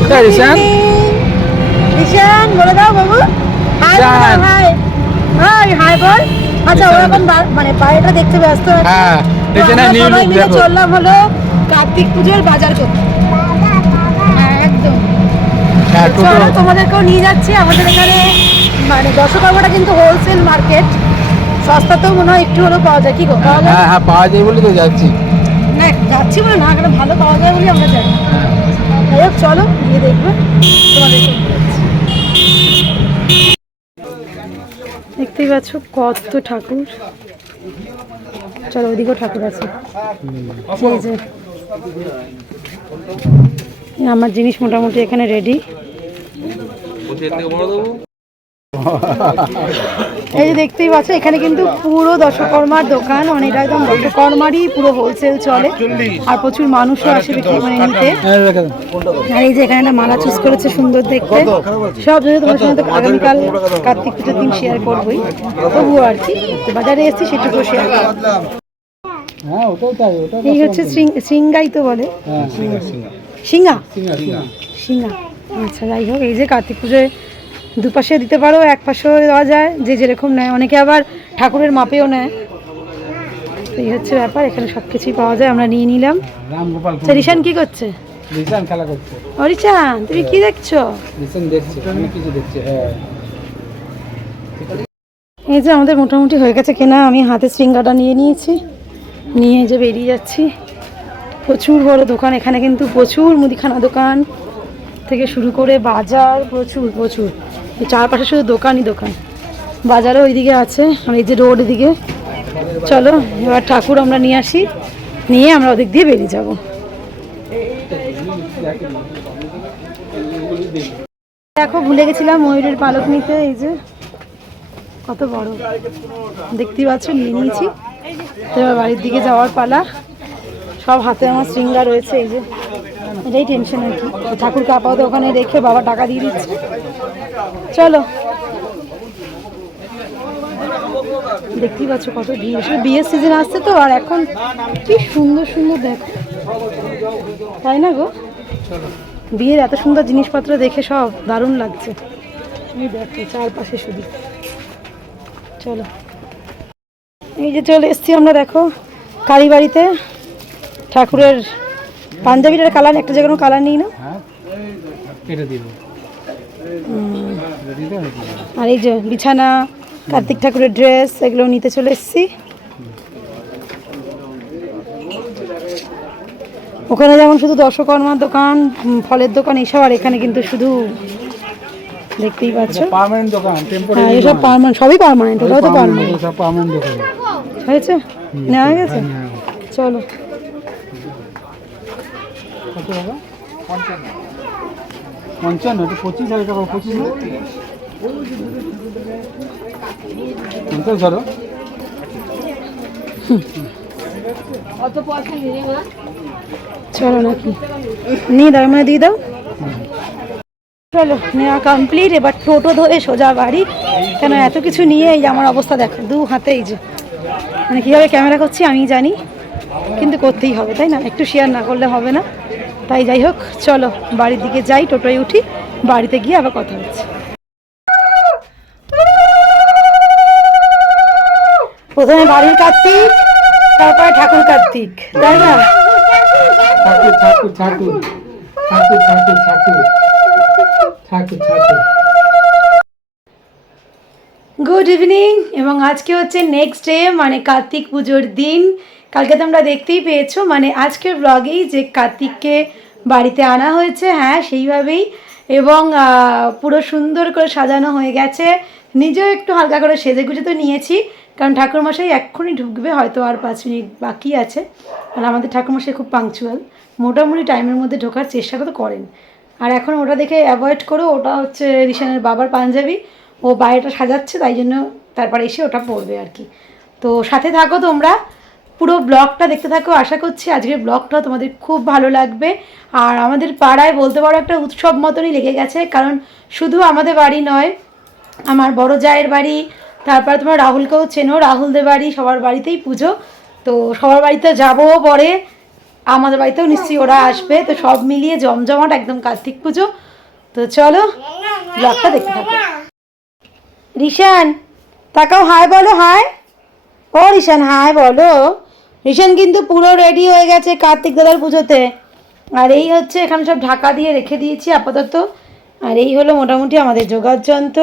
কোথায় রিশান? ঈশান বলে দাও বাবু। Hi hi. হাই হাই বল। আচ্ছা। ওরকম মানে বাইরেটা দেখতে ব্যস্ত আছে। হ্যাঁ সবাই মিলে চললাম হলো কার্তিক পুজোর বাজার করতে। হ্যাঁ একদম। হ্যাঁ চলো তোমাদেরকেও নিয়ে যাচ্ছি। আমাদের এখানে মানে দশকর্মাটা কিন্তু হোলসেল মার্কেট সস্তাতেও মনে হয় একটু হলেও পাওয়া যায়। কি গো পাওয়া যায়? হ্যাঁ হ্যাঁ পাওয়া যায় বলে তো যাচ্ছি। না যাচ্ছি বলে না এখানে ভালো পাওয়া যায় বলে আমরা যাই। যাই হোক চলো, গিয়ে দেখবে। তোমাদের দেখতেই পাচ্ছ কত ঠাকুর। চলো, ওদিকেও ঠাকুর আছে। আমার জিনিস মোটামুটি এখানে রেডি এই যে দেখতেই পাচ্ছ এখানে কিন্তু পুরো দশকর্মার দোকান এটা একদম দশকর্মারই পুরো হোলসেল চলে। আর প্রচুর মানুষও আসে বিক্রি মানে নিতে। হ্যাঁ। আর এই যে এখানে একটা মালা চুজ করেছে সুন্দর দেখতে। সব যদি তোমার সঙ্গে আগামীকাল কার্তিক পুজোর দিন শেয়ার করবোই। তবুও আর কি বাজারে এসেছি সেটুকু শেয়ার করব। হ্যাঁ এই হচ্ছে শৃঙ্গাই তো বলে। হ্যাঁ সিঙ্গা সিঙ্গা সিঙ্গা আচ্ছা যাই হোক এই যে কার্তিক পুজোয় দুপাশে দিতে পারো এক পাশেও দেওয়া যায় যে যেরকম নেয়। অনেকে আবার ঠাকুরের মাপেও নেয়। তো এই হচ্ছে ব্যাপার এখানে সব কিছুই পাওয়া যায় আমরা নিয়ে নিলাম। রিশান কি করছে? রিশান খেলা করছে। অরিচান তুমি কি দেখছ? রিশান দেখছে অনেক কিছু দেখছে হ্যাঁ। এই যে আমাদের মোটামুটি হয়ে গেছে কেনা আমি হাতে শৃঙ্গাটা নিয়ে নিয়েছি নিয়ে যে বেরিয়ে যাচ্ছি। প্রচুর বড় দোকান এখানে কিন্তু প্রচুর মুদিখানা দোকান থেকে শুরু করে বাজার প্রচুর প্রচুর। চারপাশে শুধু দোকানই দোকান। বাজারও ওইদিকে আছে, আর এই যে রোড দিকে চলো, এবার ঠাকুর আমরা নিয়ে আসি, নিয়ে আমরা ওদিক দিয়ে বেরিয়ে যাব। দেখো, ভুলে গেছিলাম ময়ূরের পালক নিতে, এই যে। কত বড়। দেখতেই পাচ্ছ, নিয়ে নিয়েছি। তো এবার বাড়ির দিকে যাওয়ার পালা। সব হাতে আমার শৃঙ্গার রয়েছে, এই যে। এটাই টেনশন আর কি। ঠাকুরকে আপাতত ওখানে রেখে বাবা টাকা দিয়ে দিচ্ছে। চলো। দেখতেই পাচ্ছ কত ভিড়। আসলে বিয়ের সিজন আসছে তো আর এখন কি সুন্দর সুন্দর দেখো। তাই না গো? বিয়ের এত সুন্দর জিনিসপত্র দেখে সব দারুণ লাগছে। দেখো চারপাশে শুধু। চলো। এই যে চলে এসছি আমরা দেখো কালী বাড়িতে ঠাকুরের পাঞ্জাবিটার কালার একটা যে কোনো কালার নেই না? হ্যাঁ দিব এটা কি? আর এই যে বিছানা কার্তিক ঠাকুরের ড্রেস এগুলো নিতে চলে এসেছি। ওখানে যেমন শুধু দশকর্মার দোকান ফলের দোকান এসব আর এখানে কিন্তু শুধু দেখতেই পাচ্ছ। পার্মানেন্ট দোকান হ্যাঁ এসব পারমানেন্ট সবই পারমানেন্ট ওটাও তো পারমানেন্ট সব পার্মানেন্ট দোকান। হয়েছে? নেওয়া গেছে? চলো। কত টাকা? পঞ্চান্ন এটা পঁচিশ হাজার টাকা পঁচিশ পঞ্চাশ ধরো। চলো নাকি। নিয়ে দাও মানে দিয়ে দাও। চলো নেওয়া কমপ্লিট এবার টোটো ধরে সোজা বাড়ি। কেন এত কিছু নিয়ে এই আমার অবস্থা দেখো দু হাতে এই যে। মানে কীভাবে ক্যামেরা করছি আমি জানি কিন্তু করতেই হবে তাই না? একটু শেয়ার না করলে হবে না। তাই যাই হোক চলো বাড়ির দিকে যাই টোটোয় উঠি বাড়িতে গিয়ে আবার কথা হচ্ছে। প্রথমে বাড়ির কার্তিক তারপরে ঠাকুর কার্তিক তাই না? ঠাকুর ঠাকুর ঠাকুর ঠাকুর ঠাকুর ঠাকুর ঠাকুর ঠাকুর। গুড ইভিনিং এবং আজকে হচ্ছে নেক্সট ডে মানে কার্তিক পুজোর দিন। কালকে তোমরা দেখতেই পেয়েছ মানে আজকের ব্লগেই যে কার্তিককে বাড়িতে আনা হয়েছে হ্যাঁ সেইভাবেই। এবং পুরো সুন্দর করে সাজানো হয়ে গেছে। নিজেও একটু হালকা করে সেজে গুজে তো নিয়েছি, কারণ ঠাকুরমশাই এক্ষুনি ঢুকবে, হয়তো আর পাঁচ মিনিট বাকি আছে। আর আমাদের ঠাকুরমশাই খুব পাংচুয়াল মোটামুটি টাইমের মধ্যে ঢোকার চেষ্টা তো করেন। আর এখন ওটা দেখে অ্যাভয়েড করো, ওটা হচ্ছে রিশানের বাবার পাঞ্জাবি। ও বাইরেটা সাজাচ্ছে, তাই জন্য তারপরে এসে ওটা পড়বে আর কি। তো সাথে থাকো তোমরা। পুরো ব্লগটা দেখতে থাকো, আশা করছি আজকের ব্লগটা তোমাদের খুব ভালো লাগবে। আর আমাদের পাড়ায় বলতে পারো একটা উৎসব মতনই লেগে গেছে, কারণ শুধু আমাদের বাড়ি নয়, আমার বড় জায়ের বাড়ি, তারপর তোমার রাহুলকেও চেনো, রাহুলদের বাড়ি, সবার বাড়িতেই পুজো। তো সবার বাড়িতে যাব পরে, আমাদের বাড়িতেও নিশ্চয়ই ওরা আসবে। তো সব মিলিয়ে জমজমাট একদম কার্তিক পুজো। তো চলো, ব্লগটা দেখতে থাকো। রিশান, তাকাও, হাই বলো, হাই। ও রিশান, হাই বলো। ঋষান কিন্তু পুরো রেডি হয়ে গেছে কার্তিক দাদার পুজোতে। আর এই হচ্ছে এখানে সব ঢাকা দিয়ে রেখে দিয়েছি আপাতত। আর এই হলো মোটামুটি আমাদের যোগাযোগ যন্ত্র।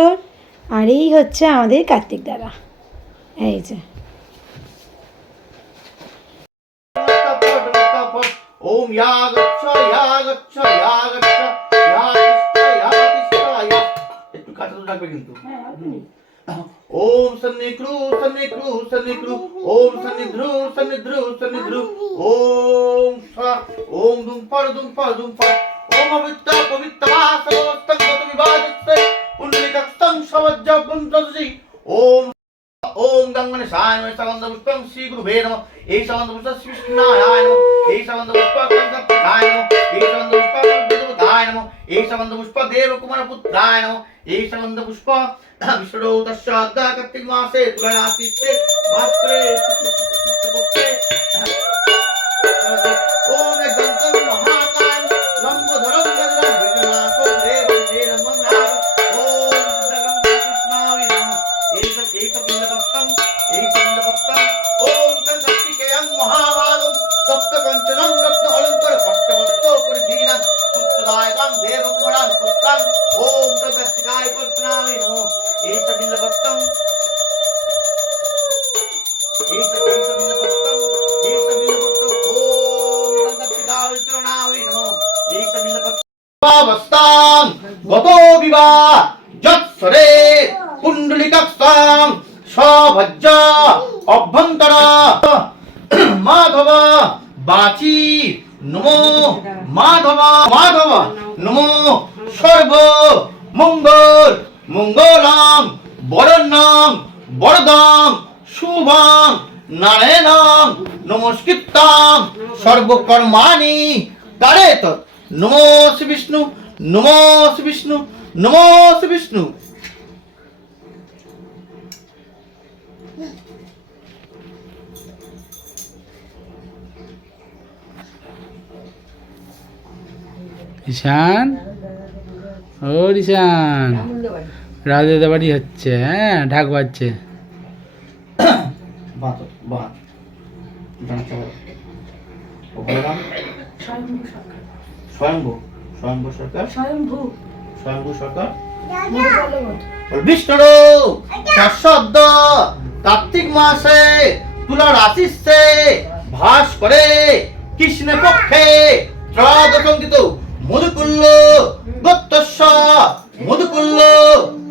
আর এই হচ্ছে আমাদের কার্তিক দাদা। এই যে। একটু তো ডাকবে কিন্তু। হ্যাঁ, সন্নিক্রু সন্নিক্রু ওম সন্নিধ্রু সন্নিধ্রু সন্নিধ্রু ওম স্বা ওম দুম পর দুম পর দুম পর ওম অবিত্ত পবিত্রা সমস্তং গত বিবাদিতে পুণ্ডলিকস্তং সবজ্জবং তজি ওম ওম গঙ্গনে সায় নমঃ সগন্ধ পুষ্পং শ্রী গুরুভে নমঃ এই সগন্ধ পুষ্প শ্রী কৃষ্ণায় নমঃ এই সগন্ধ পুষ্প কঙ্কায় নমঃ এই সগন্ধ পুষ্প বিদ্যুতায় নমঃ పుష్పాయ ఏషవంద పుష్ప దేవకుమర పుత్రాయ ఏషవంద పుష్ప విష్ణుడౌ తస్యాద్ద కత్తిమాసే మాసే భాస్కరే ఓం గంతం ఏకం ఓం సప్త కంచనం বিন্দপত্তম অবস্থাং গত বিবা যৎসরে পুণ্ডলিকাস্তাং সভজ্জ, অভ্যন্তর, মাধব, বাচি, নমো, মাধব মাধব, নমো সর্ব মঙ্গল মঙ্গলং বরণ্যং বরদং শুভং নারায়ণং নমস্কৃতাং সর্বকর্মাণি কারেত নমো শ্রী বিষ্ণু, নমো শ্রী বিষ্ণু, নমো শ্রী বিষ্ণু। ঈশান? ও ঈশান। রাজা বাড়ি হচ্ছে। হ্যাঁ ঢাক বাজছে স্বয়ম্ভু স্বয়ম্ভু সরকার? স্বয়ম্ভু। সরকার? বিষ্ণু শব্দ কার্তিক মাসে তুলা রাশিসে ভাস করে কৃষ্ণ পক্ষে ত্রয়োদশঙ্কিত মধুকুল্ল গোত্তস্য মধুকুল্ল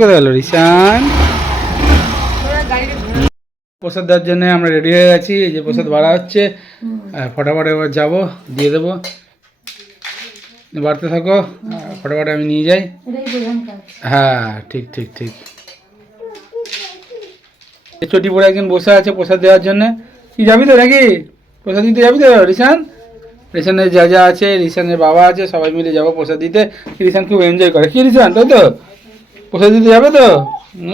কোথায় গেল? প্রসাদ দেওয়ার জন্য আমরা রেডি হয়ে গেছি। এই যে প্রসাদ বাড়া হচ্ছে। ফটাফট এবার যাব দিয়ে দেবো। বাড়তে থাকো। ফটাফট আমি নিয়ে যাই। হ্যাঁ ঠিক ঠিক ঠিক। এই চটি পরে একজন বসে আছে প্রসাদ দেওয়ার জন্য। কি যাবি তো নাকি? প্রসাদ দিতে যাবি তো রিসান রিসানের যা যা আছে রিসানের বাবা আছে সবাই মিলে যাব প্রসাদ দিতে। রিসান খুব এনজয় করে। কি রিসান তাই তো? প্রসাদ দিতে যাবে তো?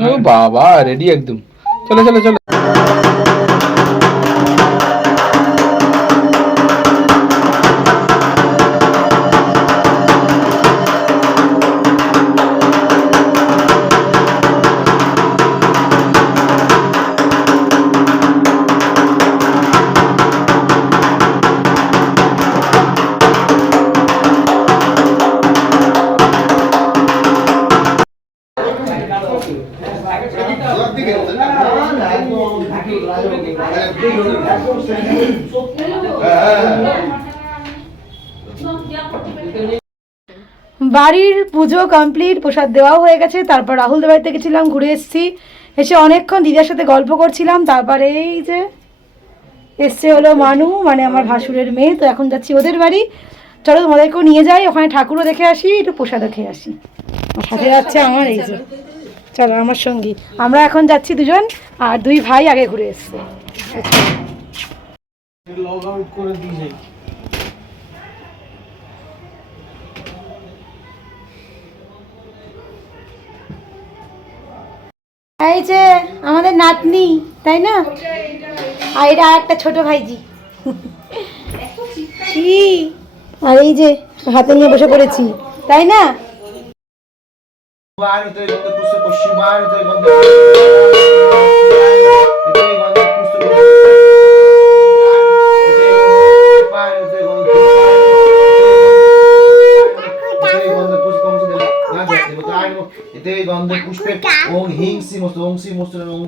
ও বাবা রেডি একদম। চলো চলো চলো। বাড়ির পুজো কমপ্লিট প্রসাদ দেওয়াও হয়ে গেছে, তারপর রাহুলদের বাড়িতে গেছিলাম, ঘুরে এসেছি। এসে অনেকক্ষণ দিদার সাথে গল্প করছিলাম, তারপরে এই যে এসছে হলো মানু মানে আমার ভাসুরের মেয়ে, তো এখন যাচ্ছি ওদের বাড়ি। চলো তোমাদেরকেও নিয়ে যাই, ওখানে ঠাকুরও দেখে আসি, একটু প্রসাদও খেয়ে আসি। সাথে যাচ্ছে আমার এই যে, চলো আমার সঙ্গী। আমরা এখন যাচ্ছি দুজন, আর দুই ভাই আগে ঘুরে এসছে। এই যে আমাদের নাতনি, তাই না? আর এটা আর একটা ছোট ভাইজি। কি আর এই যে হাতে নিয়ে বসে পড়েছি, তাই না? jest będę... To um back. Se mostrou, Ong se mostrando, um